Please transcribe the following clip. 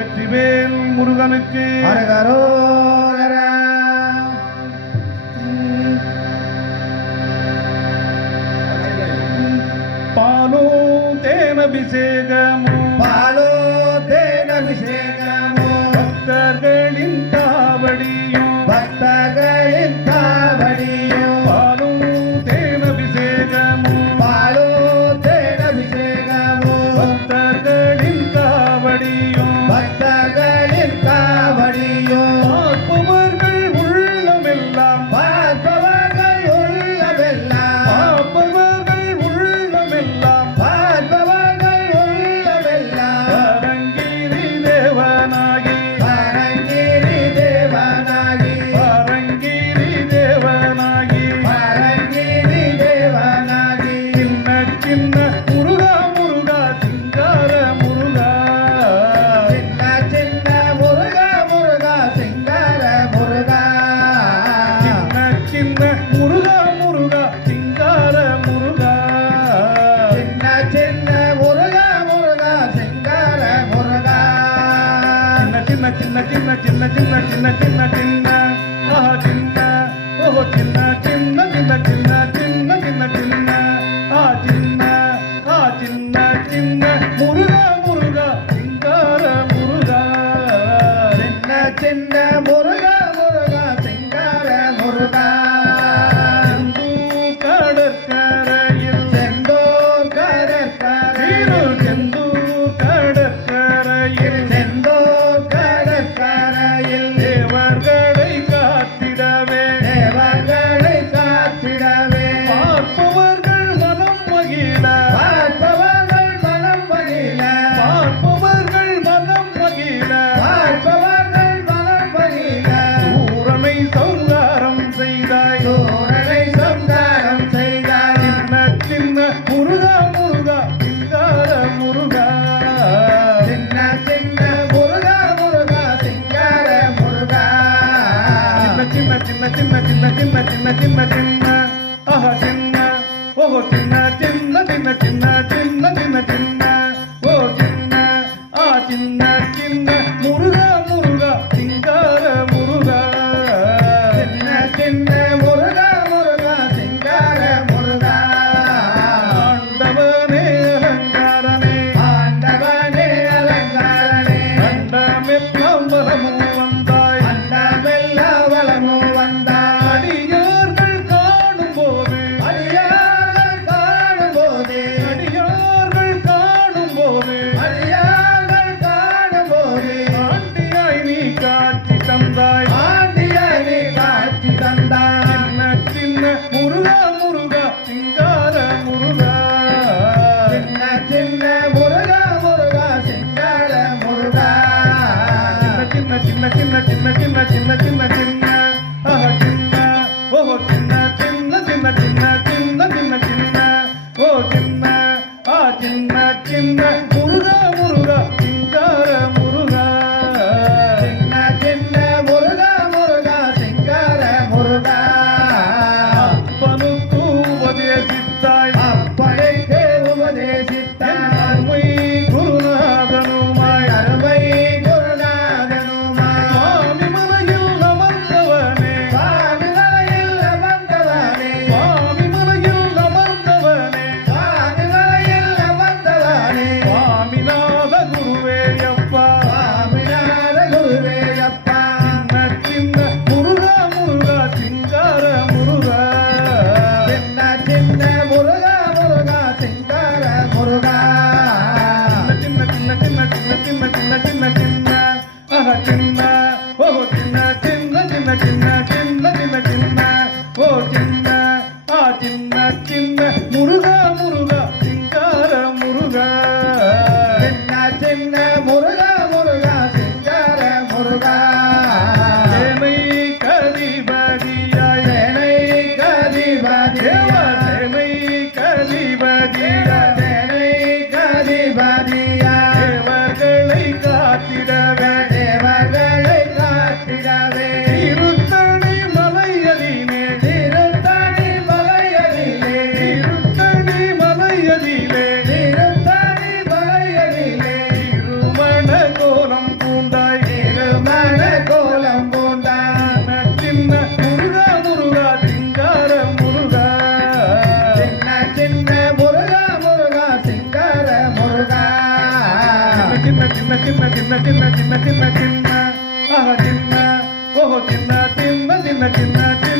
வெற்றிவேல் முருகனுக்கு. அரகரோகரா பாலோ தேனபிஷேகமோ சின்ன முருகா முருகா சிங்கார முருகா சின்ன சின்ன முருகா முருகா சிங்கார முருகா சின்ன சின்ன சின்ன சின்ன சின்ன சின்ன சின்ன சின்ன ஆஹா சின்ன ஓஹோ சின்ன சின்ன சின்ன சின்ன சின்ன சின்ன சின்ன ஆ சின்ன ஆ சின்ன சின்ன முருகா முருகா சிங்கார முருகா சின்ன சின்ன முருகா சிங்கார முருகா சின்ன சின்ன முருகா முருகா சிங்கார முருகா சின்ன சின்ன சின்ன சின்ன சின்ன சின்ன சின்ன சின்ன ஆஹா சின்ன ஓஹோ சின்ன சின்ன சின்ன சின்ன చిన్న చిన్న చిన్న చిన్న చిన్న చిన్న చిన్న చిన్న ఓహో చిన్న చిన్న చిన్న చిన్న చిన్న